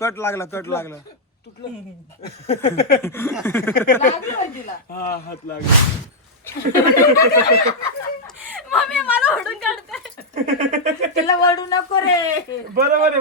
Cut लागला हात लागला. मम्मी मला ओढून काढते. तिला ओढू नको रे. बरोबर आहे.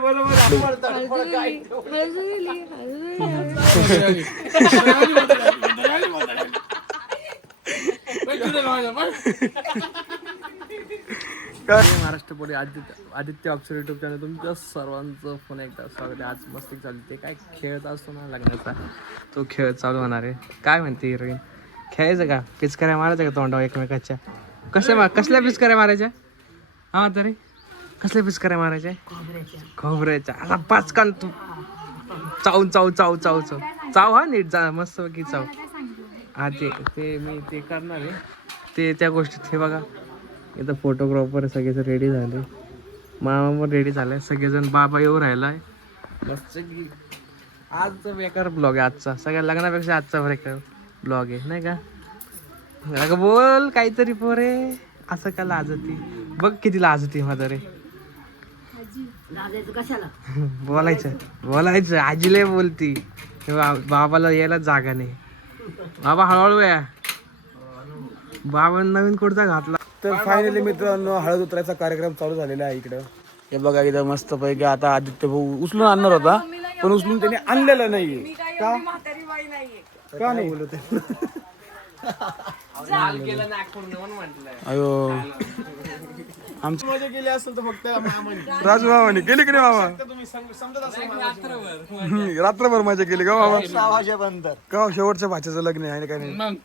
महाराष्ट्र पुढे आदित्य ऑक्सर युट्यूब चॅनल तुमच्या सर्वांचं पुन्हा एकदा स्वागत आहे. आज मस्ती चालू ते काय खेळत असतो ना लग्नाचा, तो खेळ चालू होणार आहे. काय म्हणते हिरोईन, खेळायचं का? पिचकाऱ्या मारायचं का तोंडावर एकमेकाच्या? कसल्या पिचकाऱ्या मारायच्या? हा तरी कसल्या पिचकाऱ्या मारायच्या? खोबऱ्याच्या. आता पाचकान तू चाव चाव चाव चाव चाव चाव हा नीट जा मस्त की चाव. हा ते मी ते करणार आहे त्या गोष्टीत. हे बघा इथं फोटोग्राफर सगळेजण रेडी झाले, मामा पण रेडी झालाय, सगळेजण बाबा येऊ राहिलाय मस्त की. आजचा बेकार ब्लॉग आहे आजचा, सगळ्या लग्नापेक्षा आजचा बेकार ब्लॉग आहे नाही का? अगं बोल काहीतरी पोरे, असं का लाजती? बघ किती लाजती म्हातारे. बोलायचं आजीला बोलती, बाबाला यायला जागा नाही. बाबा हळूहळू या, बाबा नवीन कुर्ता घातला. तर फायनली मित्रांनो हळद उतरायचा कार्यक्रम चालू झालेला आहे इकडं. हे बघा इथं मस्त पैकी आता आदित्य भाऊ उचलून आणणार होता, पण उचलून त्याने आणलेलं नाहीये. का नाही बोलत? अयो आमची मजा केली असेल तर फक्त राजू मामाने केली की नाही मामा? रात्रभर मजा केली का मामा? 6 वाजेपर्यंत का शेवटच्या भाच्याचं लग्न आहे काय नाही?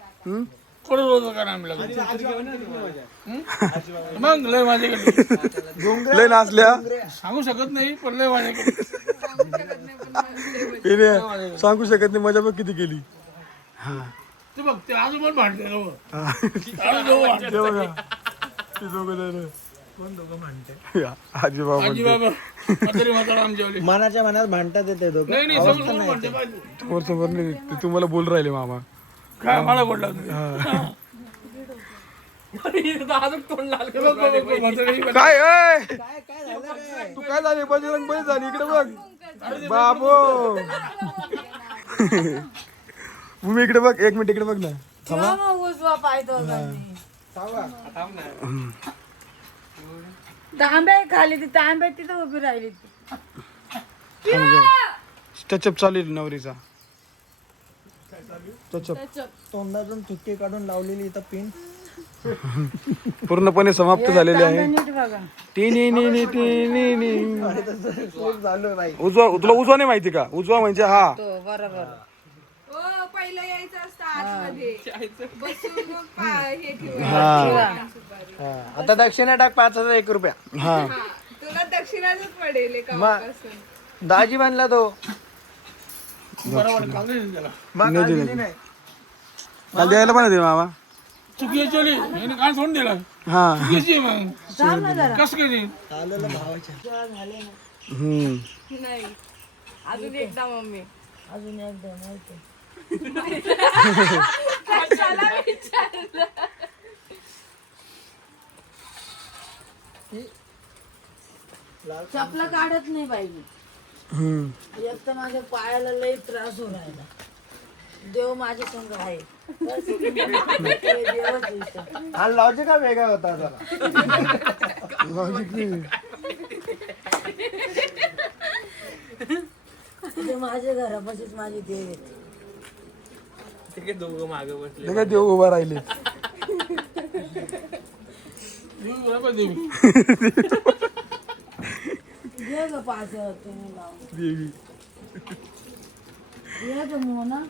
लय नाचल्या सांगू शकत नाही, पण लय मजा सांगू शकत नाही. मजा बघ किती केली. ते बघ ते अजून पण भांडते आजी बाबा मनाच्या मनात भांडतात येते दोघं. समोर नाही तुम्हाला बोल राहिले मामा. काय मला बोलला काय तू काय झाली? बजरंग बळी झाली इकडे बघ बाबो. भूमी इकडे बघ, 1 मिनिट इकडे बघ ना. तांब्या खाली ती तांब्या तिथं उभी राहिली. टचअप चालू आहे नवरीचा. तोंडातून थुक्के काढून लावलेली इथं पिन पूर्णपणे समाप्त झालेली आहे. नीट बघा. झालं बाई. उजवा तुला उजवा नाही माहिती का? उजवा म्हणजे हा बरोबर. पहिलं यायचं असतं आतमध्ये बसून हे ठेवून. आता दक्षिणा टाक 5,001 रुपया. हा तुला दक्षिणाच पडेल कामापासून. दाजी बांधला तो बरोबर चांगली त्याला काल द्यायला पण दे मामा. चुकी चोली याने काय सोडून दिला हा चुकीची मग कस केली नाही अजून एकदा मम्मी अजून एकदा माहिती. कशाला विचारलं? चपला काढत नाही पाहिजे. एक तर माझ्या पायाला लई त्रास होऊन राहिला. देव माझ्या संग आहे. हा लॉजिक हा वेगळा होता जरा. माझ्या घरापाशीच माझी देव येते. देव उभा राहिले. दे ग पाच तुम्ही लावून. दे ग मोना.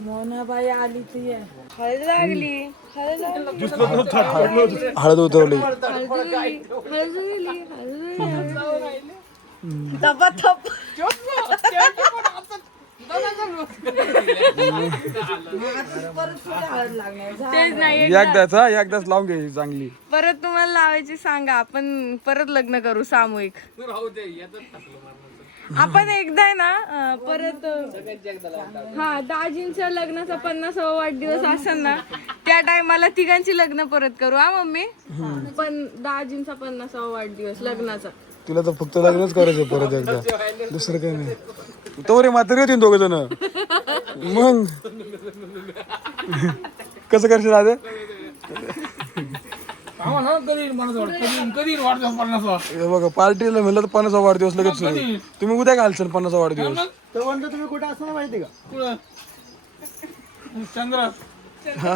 मोना बाई आली तू ये. हळद लागली हळद हळद उतरवली. थप्पा थप. तेच नाही एकदाच लावून घ्यायची चांगली. परत तुम्हाला लावायची सांगा, आपण परत लग्न करू सामूहिक. आपण एकदा आहे ना परत हा दाजींच्या लग्नाचा 50वा वाढदिवस असेल ना त्या टायमाला तिघांची लग्न परत करू हा मम्मी. पण दाजींचा 50वा वाढदिवस लग्नाचा. तुला तर फक्त लग्नच करायचं परत एकदा, दुसरं काही नाही. तोरे म्हातारी होती दोघ जण, मग कसं करशील आज? आम्हाला कधी कधी वाढदिवस 50वा. हे बघा पार्टीला म्हणलं तर 50वा वाढदिवस लगेच सुरू. तुम्ही उद्या घालशाल 50वा वाढदिवस. तोपर्यंत तुम्ही कुठे असणार माहिती का? कुठं? चंद्र हा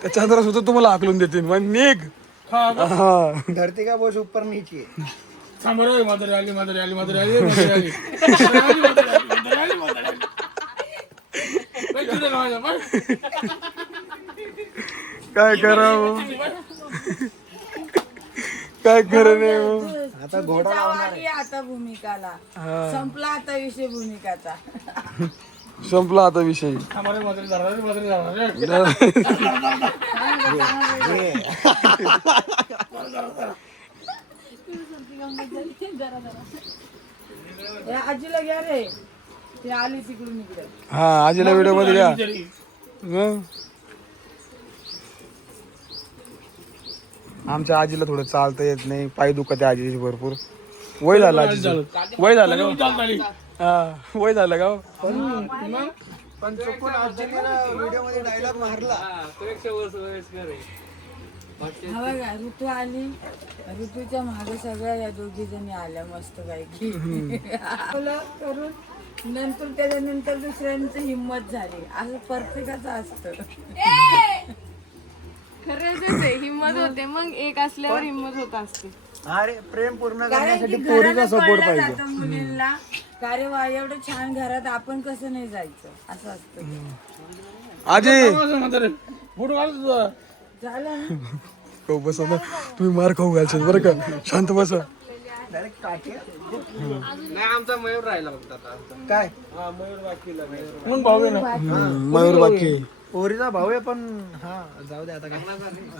त्या चंद्रा सुद्धा तुम्हाला आकलून देतील मग निघ. हा का? हा धरती का बोश ऊपर नीचे है. सांबर म्हातारी आली म्हातारी आली म्हातारी आली म्हातारी आली म्हातारी आली म्हातारी आली. बाई, तिथं लावायचं, बाई. काय करावं, काय खरं नाही हो. आता घोडा आली आता भूमिकाला संपला आता विषय भूमिकाचा. संपला आता विषय. सांबर म्हातारी जाणार रे, म्हातारी जाणार रे. हे आजीला घ्या रे, ते आली तिकडून इकडे. हा आजीला व्हिडिओ मध्ये घ्या. बिचारी. हं? आमच्या आजीला थोडं चालता येत नाही, पाय दुखत आहे आजीची भरपूर. वय झालं आजीचं, वय झालं का? चालत आली. हा वय झालं का? पण चुकून आजीला व्हिडिओ मध्ये डायलॉग मारला. हा बघा ऋतू आली, ऋतूच्या मागे सगळ्या या दोघी जणी आल्या मस्त पैकी करून. नंतर त्याच्यानंतर दुसऱ्यांची हिंमत झाली. असं प्रत्येकाचं असतं. खरंच आहे, हिंमत होते मग एक असल्यावर हिंमत होत असते. अरे प्रेम पूर्ण कारण करण्यासाठी की पोरीचा घरानं सपोर्ट कळलं पाहिजे. जातं मुलींना का रे वा एवढं छान घरात आपण कसं नाही जायचं असं असतं. आजी म्हातारी फोटो काढ तुझा. झालं ना. खाऊ बसा ना, तुम्ही मार खाऊ घालशाल बरं का. शांत बसा. नाही आमचा मयूर राहिला फक्त आता. काय म्हणून भाऊ आहे ना. मयूर बाकी पोरीचा भाऊ आहे, पण हा जाऊ दे आता काय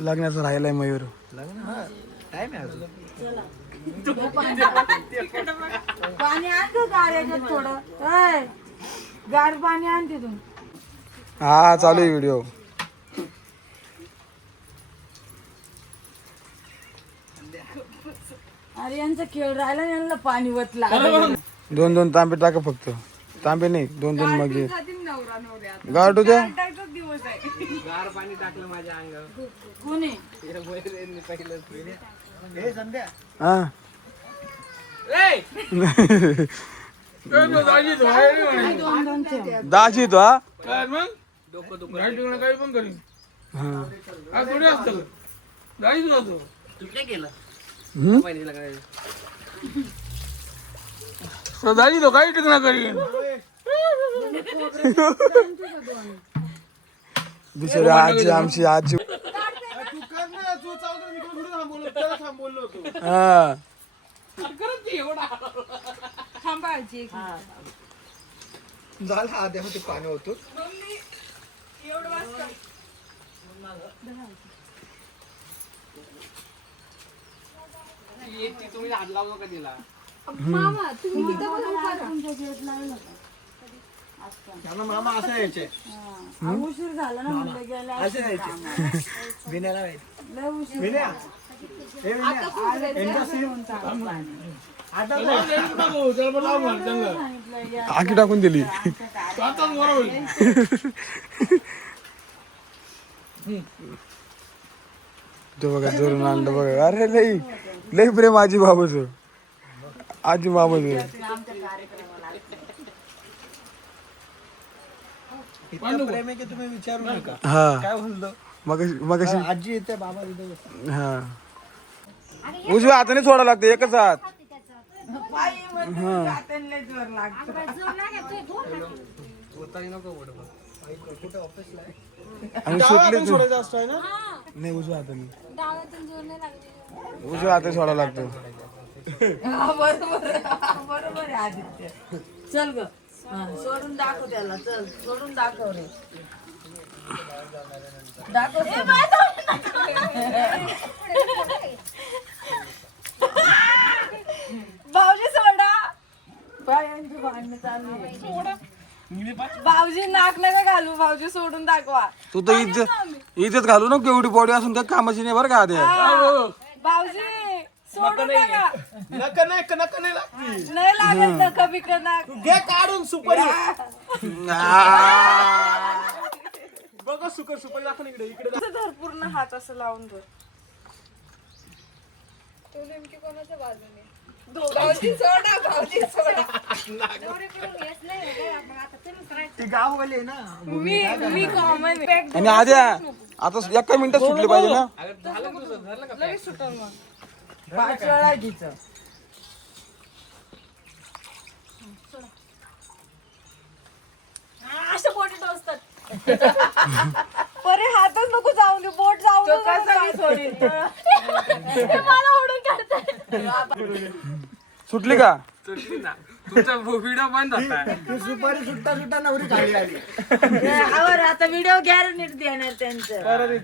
लग्नाचा राहिलाय मयूर. लग्न. हा टाइम आहे अजून. पाणी आणतो गाड्याच्यात थोडं. ऐ, गार पाणी आण तिथून. हा चालू आहे व्हिडिओ. अरे यांचा खेळ राहिला, यांना पाणी वतला. 2-2 तांबे टाका फक्त. तांबे नाही 2-2 मग घे. नवरा नवऱ्या गाठू द्या. टाकायचाच दिवस आहे. गार पाणी टाकलं माझ्या अंगावर. कोणी हे संध्या हा ए, तो दाजी तो आहे रे म्हणे. दोन दोन ठेव. दाजी तो हा. काय मग नाही तिकडे काही पण करीन. हा. आज थोडी असतं का? दाजी तुला तो. तो दाजी तो काही टिकणार करीन. बिचारी आजी आमची आजी. हा थांबायची झालं आद्यामध्ये पाणी होतो. तुम्ही हात लावू नका तिला. मामा तुम्ही त्यांना मामा असं यायचे, हा, उशीर झाला ना म्हणलं गेल्या. असे यायचे. विण्याला लय उशीर. विण्या हे विण्या यांचा सीन आता टाकू, त्याला पण लावू म्हणा त्यांना. सांगितलं या. आगी टाकून दिली. तो आताच बरं होईल. तो बघा जोरून आणलं बघा. अरे लई लई प्रेम आजी बाबाच. आजी बाबाच. इतकं प्रेम आहे की तुम्ही विचारू नका. हा काय बोलतो मग आजी येते, बाबा तिथे. हा उजव्या हाताने सोडा लागते एकच हात. पायी म्हणजे हातांना जोर लागतो. आणि सुटले नाही उजव्या हाताने. उजव्या हाताने सोडा लागतो. हा, बरोबर आहे आदित्य. चल ग, हा, सोडून दाखव त्याला. चल सोडून दाखव रे. दाखव. भाऊजी सोडा. चालू आहे. भाऊजी नाक नका घालू, भाऊजी सोडून दाखवा. तू तर इज्जत घालू नको एवढी बॉडी असून त्या कामाची नाही बरं का आधी भाऊजी सोडून नका. नका नाही लागती. नाही लागत नका बिका नाक. घे काढून सुपारी बघ सुपारी दाखव इकडे असं धर पूर्ण हात असं लावून धर. तो नेमकी कोणाच्या बाजूने? भाऊजी सोडा, भाऊजी सोडा. ती गाववाली आहे ना. मी कॉमन आणि आधी आता एका मिनिटात सुटली पाहिजे ना. लगेच सुटल मग. 5 वेळा घ्यायचं. अशा बोटी टोचतात. परे हातच नको जाऊ दे, बोट जाऊ तो कसा मी सोडीन? मला ओढून काढताय. सुटली का? तुमचा व्हिडिओ बंद होता. ती सुपारी सुट्टा सुट्टा नवरी खाली आली. आवर आता व्हिडिओ गॅरंटी देणार त्यांचं.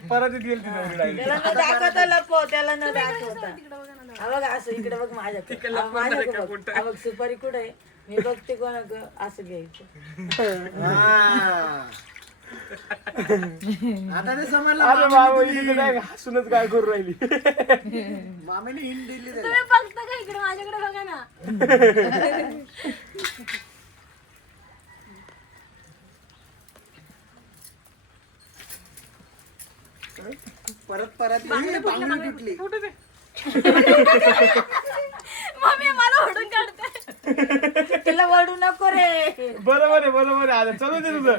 परत येईल ती नवरी डायरेक्ट. त्याला न दाखवता लपव, त्याला न दाखवता. हा बघ असं इकडे बघ माझ्याकडे. माझ्याकडे बघ. हा बघ सुपारी कुठे आहे? मी बघते कोणाकडं. असं घ्यायचं. आता ते समजलं. अरे बाबा इथे काय हसूनच काय करू राहिली. मामीने हिंड दिली त्याला. तुम्ही बघता का इकडे? माझ्याकडे बघा ना. परत बांगडी तुटली. मम्मी मला ओढून काढते. तिला वडू नको रे. बरोबर आहे आता चलू दे तुझं.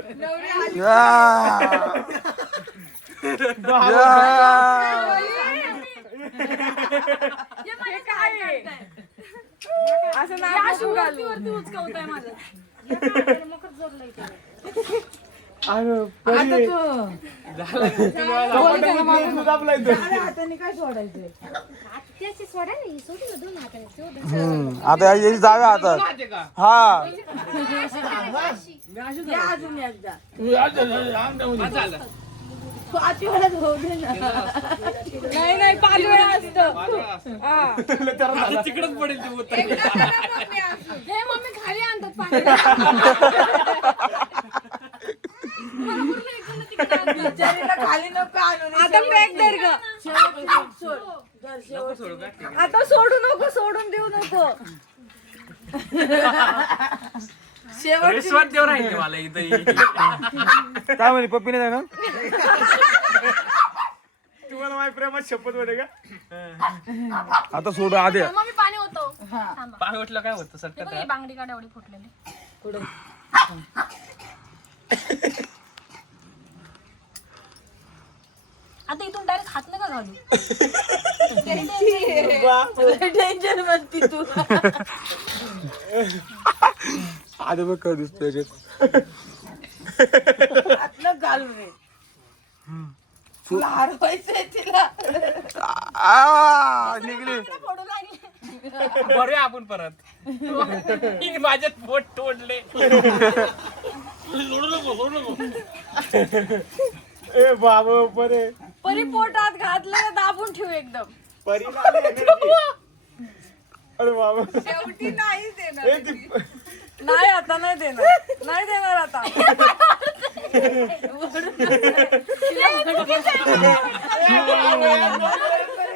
हे काय आहे? असं नाही वरती उचकवताय माझं. आता दूध आपला इथं. हाताने काय सोडायचंय? आता याची जाव्या हातात. हा या अजून एकदा. तू आज पाच वेळा होऊ दे ना. नाही 5 वेळा असतं. तिकडच पडेल ते बोट. हे मम्मी खाली आणतात पाणी. बिचारीला खाली नको आणू रे. आता बॅग धर ग. शेवटची सोड. धर शेवटची. आता सोडू नको, सोडून देऊ नको. शेवटची. विश्वास देव राहील मला इथं. काय म्हणे पप्पीने जाय ना. तुम्हाला माझ्या प्रेमात शपथ होते का? आता सोड आधी. मम्मी पाणी होतो. पाय उठलं काय होतं सटकत. बघ ही बांगडी काढ एवढी फुटलेली. पुढे. आता इथून डायरेक्ट हात नका घालू. टेन्शन म्हणती तू. आधी बघ काय दिसतोय हात घालू रे. तुला हरवायचंय तिला. निघली. फोडू लागले. बरे आपण परत. माझ्यात बोट तोडले. ए बाबा परे परी पोटात घातलं दाबून ठेवू एकदम. परीला आली energy. अरे बाबा शेवटी नाही देणार. ए ती नाही आता नाही देणार आता.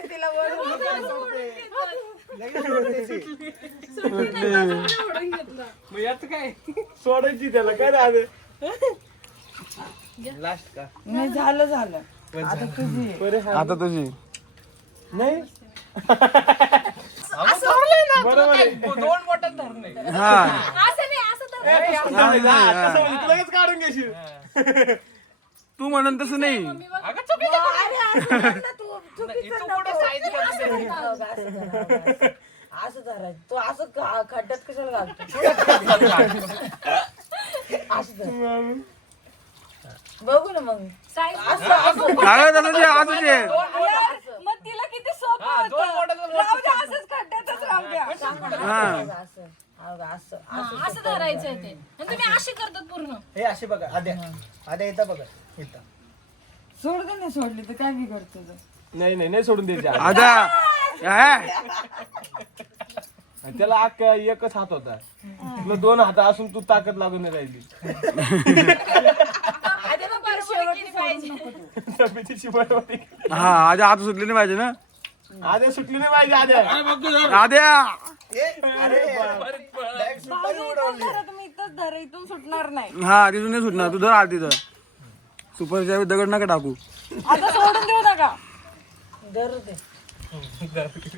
तिला वळून मग याच काय सोडायची त्याला काय राहते. लास्ट का? नाही झालं आता तुझी आहे. परे हा आता तुझी. नाही बरोबर आहे. 2 बोटात धरणे. हा असं नाही, असं तर कसं म्हणजे तू लगेच काढून घेशील. तू म्हणून तसं नाही. अगं चुकीचं अरे असं कर ना तू. चुकीचं इथं नको. कुठं size करते? असं धरायचं. असं धरायचं. तू असं खड्ड्यात कशाला घालतो? असं धर. बघू ना मग. अगं तसं ते असंच आहे. मग तिला किती सोपं हा, 2 होतं. बोटाचं राहू द्या, असंच खड्ड्यातच राहू द्या. असं असं असं असं धरायचंय ते. आणि तुम्ही अशी करतात पूर्ण. हे असे बघा आद्या इथं बघा इथं. सोड का नाही सोडली तर काय बिघडतो तर? नाही सोडून द्यायची आता त्याला एकच हात होता. तुला 2 हात असून तू ताकद लागून नाही राहिली. तब्येतीची बरोबर. हा आधी आता सुटली नाही पाहिजे ना. आद्या सुटली नाही पाहिजे आद्या. आद्या तुम्ही इथंच धर, इथून सुटणार नाही. हा तिथून नाही सुटणार. तू धर आधी तिथं सुपरच्या वेळी दगड नका टाकू. आता सोडून देऊ नका.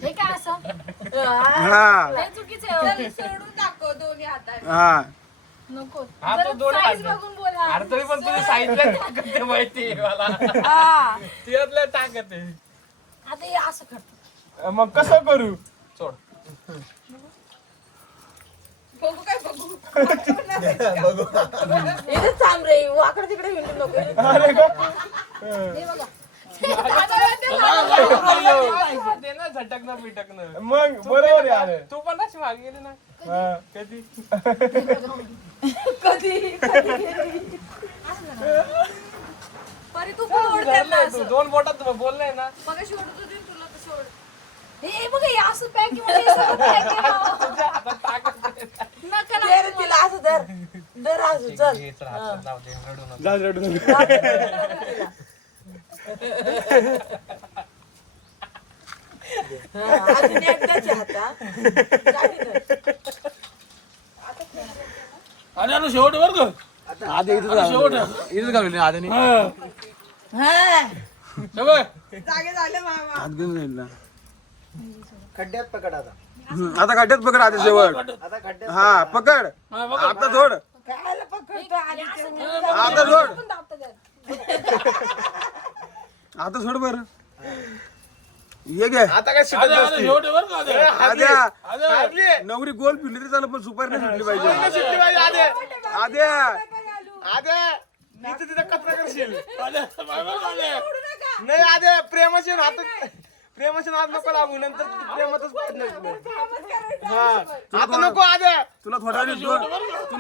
हे काय असं हा हे चुकीचं आहे. चल, सोडून दाखव दोन्ही हाताने. हा नको हा तो दोन साईज बघून बोला. अरे तरी पण तुझ्या साईडला ताकद आहे माहिती आहे मला. हा. तिच्यातल्या ताकद आहे. आता हे असं करतो. मग कसं करू? सोड. बघू काय बघू. इथेच थांब रे, वाकड तिकडे हिंडू नको. हे बघा ते ना झटकणं पिटकणं. मग बरोबर आहे अरे. तू पण अशी मागे गेली ना. हा, कधी परी तू पण ओढ त्यांना तू असं. 2 बोटात बोललाय ना. मगाशी ओढत होती ना तुला, तसं ओढ. हे बघा हे असं पॅक तुझ्या हातात ताकद आहे. नका दे रे तिला असं धर असं चल. घे, चल, हातात लाव दे, रडू नको. जा रडू नको. अजून एकदाच आहे आता. गाडी धर. आणि आता शेवट बर का. आधी इथंच घालून आधी हा. सगळं जागे झाले मामा. हात घेऊन जाईल ना. खड्ड्यात पकड आता. आता खड्ड्यात पकड आधी शेवट. आता खड्ड्यात हा पकड. आता सोड. कायला पकडतो आली आता सोड. आता सोड बर. ये घे. आता काय सुटत नसते. शेवट बर का आद्या आद्या. नवरी गोल फिरली तरी चालू पण सुपारी नाही सुटली पाहिजे. सुटली पाहिजे आद्या. आद्या आद्या इथे तिथे कचरा करशील. नाही आद्या प्रेमाचे नाद नको लागू. नंतर तू प्रेमातच पडणार. हा आता नको आद्या. तुला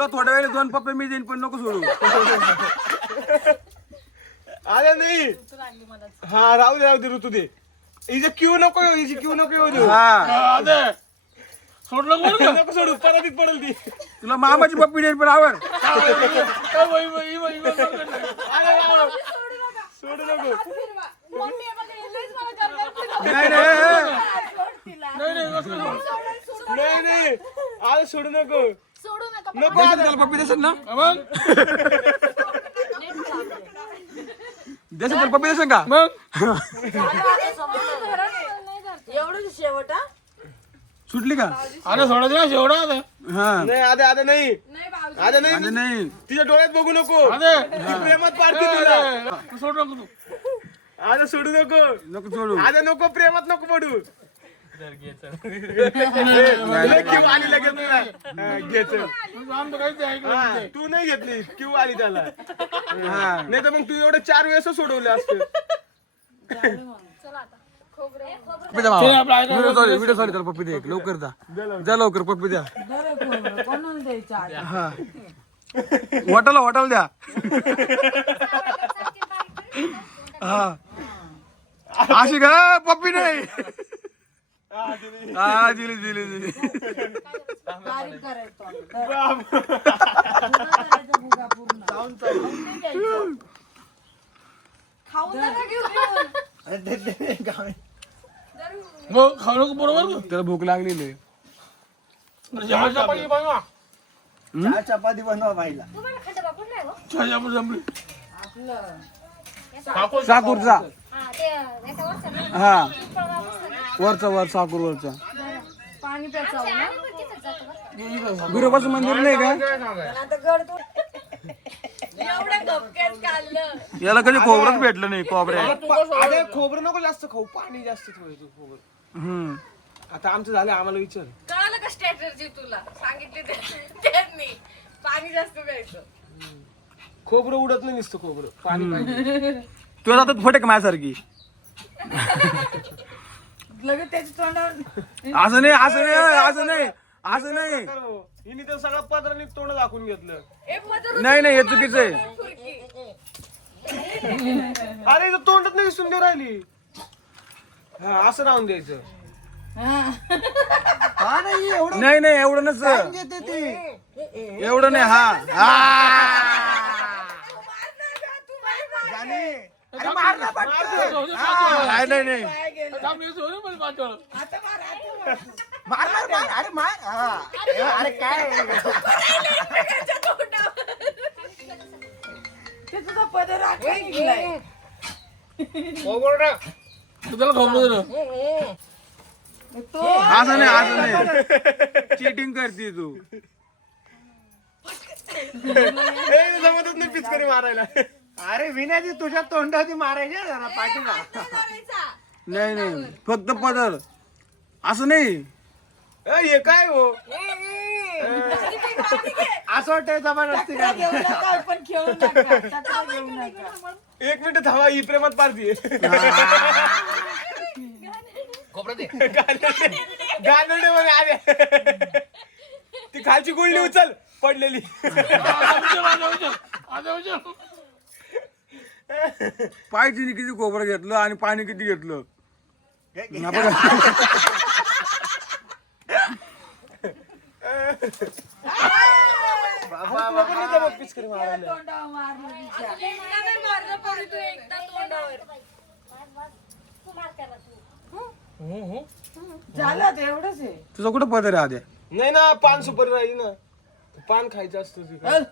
थोड्या वेळेस 2 पप्पे मी देईन पण नको सोडू. आद्या नाही. हा राहू दे ऋतू दे. हिचे क्यू नको हिची क्यू नको येऊ देऊ. हा आद्या सोडलं नको सोडू. परातीत पडेल ती. तुला मामाची पप्पी देईन पण आवड. अरे वा. सोडू नको. मम्मी हे बघा हे लईच मला करणार. नाही नाही आज सोडू नको. सोडू नका. नको आद्या. त्याला पप्पी देशील ना. देशील त्याला पप्पी देशील का. मग एवढं शेवट हा. सुटली का. आता सोडायचं ना शेवटा आता. हा नाही आद्या नाही. आद्या नाही. आणि नाही तिच्या डोळ्यात बघू नको. ती प्रेमात पाडते तुला. सोड नको तू. आद्या सोडू नको. नको सोडू. आद्या नको प्रेमात नको पडू. धर, घे, चल. क्यू आली लगेच तुला. हा, घे चल. हा, तू नाही घेतली क्यू आली त्याला. हा नाही तर मग तू एवढं 4 वेळेस सोडवलं असतं. चला आता खोबरं पप्पी द्या मामा. व्हिडिओ चालू त्याला पप्पी दे लवकर द्या लवकर पप्पी द्या. बरं खोबरं कोणाला द्यायचं आता? हा वाटाला द्या. हा अशी का पप्पी नाही. हा दिली. बारीक करायचं बुगा पूर्ण. नाही द्यायचं. खाऊन नका घेऊ. मग खाऊ नको बरोबर. त्याला भूक लागलेली आहे. चहा चपाती बनवा बाईला. तुम्हाला खंड बापूर नाही हो. साकूरचा. हा ते याच्यावरचं ना. हा पिंपळगाव वर साकूर वरचा. पाणी प्यायचं ना. आम्ही पण तिथंच जातो बरं. बिरोबाचं मंदिर नाही का. पण आता गड तो एवढं गपक्यात काढलं. याला कधी खोबरंच भेटलं नाही खोबऱ्या. अरे खोबरं नको जास्त खाऊ. पाणी जास्त ठेवायचं खोबरं. आता आमचं झालं आम्हाला विचार. कळालं का स्ट्रॅटर्जी तुला सांगितले त्यांनी. पाणी जास्त प्यायचं. खोबरं उडत नाही नुसतं खोबरं. पाणी पाहिजे. तुला जातात फटक माझ्यासारखी. लगेच त्याच्या तोंडावर असं नाही. हिने तर सगळं पत्राने तोंड दाखवून घेतलं. नाही हे चुकीचं आहे. अरे इथं तोंडच नाही सुंदर राहिली. हा असं राहून द्यायचं. हा नाही एवढं नाही एवढं नसतं. घेते ती. एवढं नाही हा गाणे. अरे मार ना नाही नाही मार मार मार अरे मार हा. अरे काय ते तुझा पदर आखा निघलाय. त्याला खबर असं नाही चिटिंग करते तू जमतच नाही पिचकरी मारायला. अरे विनाची तुझ्या तोंडाची मारायची आहे जरा पाठीला. नाही नाही फक्त पदर असं नाही हे काय हो असं वाटतंय जबरदस्ती तक्रार घेऊ नका, पण खेळू नका. तक्रार घेऊ नका. 1 मिनिट थांबा ही प्रेमात पारती गानडे मध्ये आले ती खालची गुळली उचल पडलेली. पाय तिने किती कोबरं घेतलं आणि पाणी किती घेतलं पिचकरी मारायला तोंडावर मारलं तिच्या. तू मार त्याला तू. झालं ते एवढंच आहे. तुझा कुठं पदर आहे आद्या नाही ना पान सुपारी राहिली ना पान खायचं असतं अल,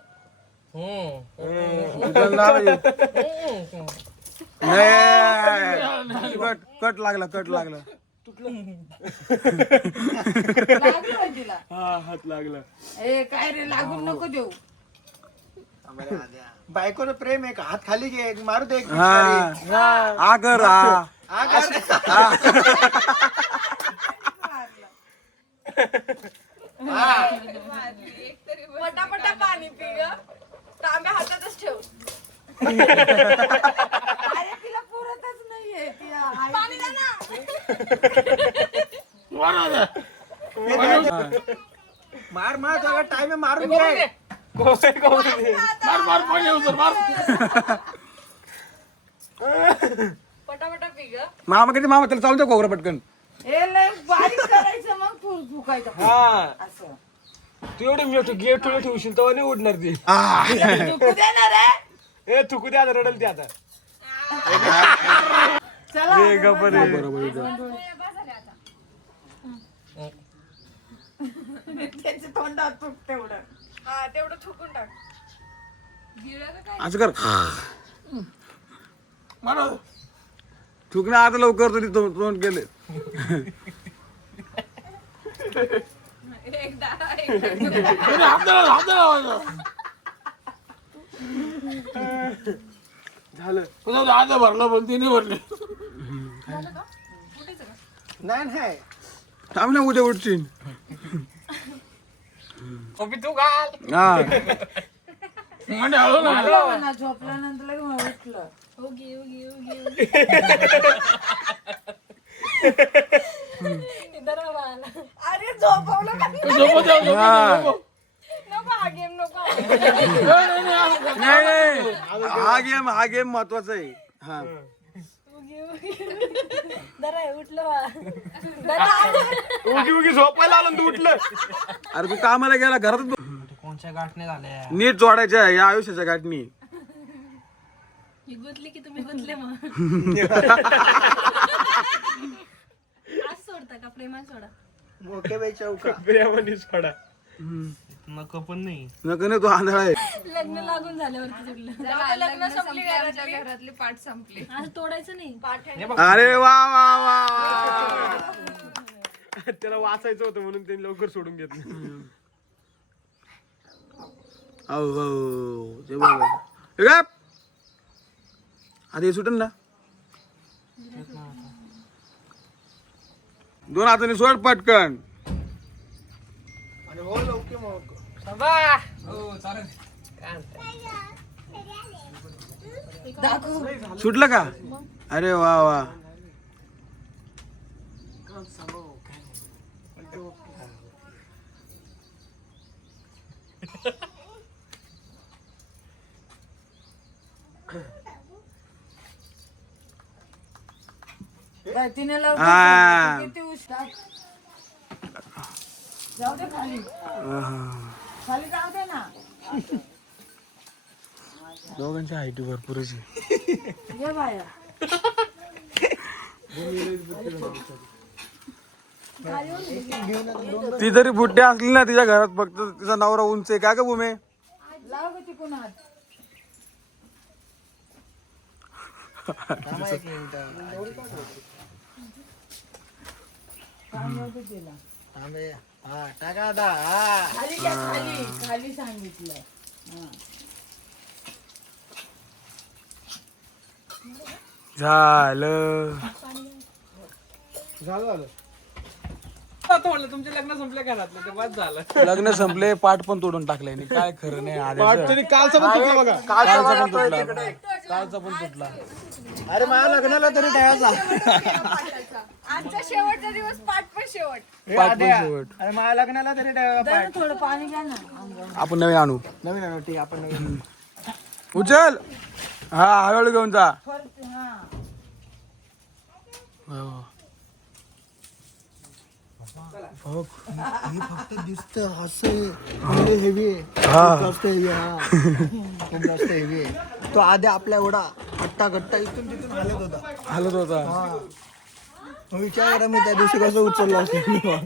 नाही कट लागला लागलं होय तिला. हा हात लागला. ए काय रे लागून नको देऊ. बायकोनं प्रेम आहे का हात खाली घे मारू दे एक हा पिचकारी. हा. आगर पटापटा पाणी पी ग. तांब्या हातातच ठेव. अरे तिला पुरतच नाहीये ती आई. पाणी द्या ना. मार मार त्याला टाइम मारून घे. मार पाणी उचल मार. पटापटा पी ग. मामा त्याला चालू द्या कोबरा पटकन ए लय बारीक करायचं मग फुकायचं हा असं. तू एवढी मोठी गेट ठेवशील तेव्हा नाही उडणार ती. चुकू दे ना रे. ए थुकू दे आता रडल ती आता. चला त्याचं तोंडावर थुक तेवढं. हा तेवढं थुकून टाक. असं कर मार थुकणं आता लवकर तरी तोंड गेले झालं तुझा दादा भरला पण तिने भरले. नाही नाही थांब ना उद्या उठशील तू घाल. हा म्हणजे हळू ना म्हणा झोपल्यानंतर लगे मग उठलं. अरे झोपवलं का? झोपत जाऊ, हा. झोपत. नको हा गेम नको. नाही हा गेम महत्वाचा आहे हा उगी उगी झोपायला आलं तू उठलं. अरे तू कामाला गेला घरात कोणच्या गाठणे झाल्या नीट जोडायच्या या आयुष्याच्या गाठणी गुतली की तुम्ही गुतले मग. आज सोडता का प्रेमात सोडा. मोके बाई चौका प्रेमाने सोडा. नको पण नाही नको नाही तू आंधळा आहे लग्न लागून झाल्यावरती चुकलं. लग्न संपली घरातली पाठ संपली. आज तोडायचं नाही पाठ आहे. अरे वा वा वा वा. त्याला वाचायचं होतं म्हणून त्यांनी लवकर सोडून घेतलं. हो ते बघ आता हे सुटन ना 2 हाताने सोड पटकन हो लवकर मग सुटलं का अरे वा वा तिने हा. लवकर किती उशीर. जाऊ दे खाली. खाली जाऊ दे ना. दोघांची हाईट भरपूरच आहे. ये बाया. ती जरी बुड्डी असली ना तिच्या घरात फक्त तिचा नवरा उंच आहे का ग भूमे. लाव ग तिकून हात. टाका आता हा. खाली घ्या, खाली खाली सांगितलं. हा. झालं. झालं आता म्हणलं तुमचे लग्न संपले घरातलं ते बाद झालं. लग्न संपले पाठ पण तोडून टाकले काय खरं नाही आधीच. तरी कालचा पण तुटला बघा. कालचा पण तुटला. कालचा पण तुटला. अरे माझ्या लग्नाला तरी ठेवायचा. आजचा शेवटचा दिवस पाठ पण शेवट. पाठ पण शेवट. अरे माझ्या लग्नाला तरी ठेवायचा. जरा थोडं पाणी घ्या ना अंगावर. आपण नवीन आणू. नवीन आहे ठीक आपण नवीन. उचल. हा हळूहळू घेऊन जा. परत हा. फक्त दिसत असं हेवी हा जास्त हेवी हा खूप जास्त हेवी आहे. तो आधी आपल्या एवढा गट्टा गट्टा इथून तिथून हालत होता. हलत होता. हा विचार करा मी त्या दिवशी कसं उचललं असतं.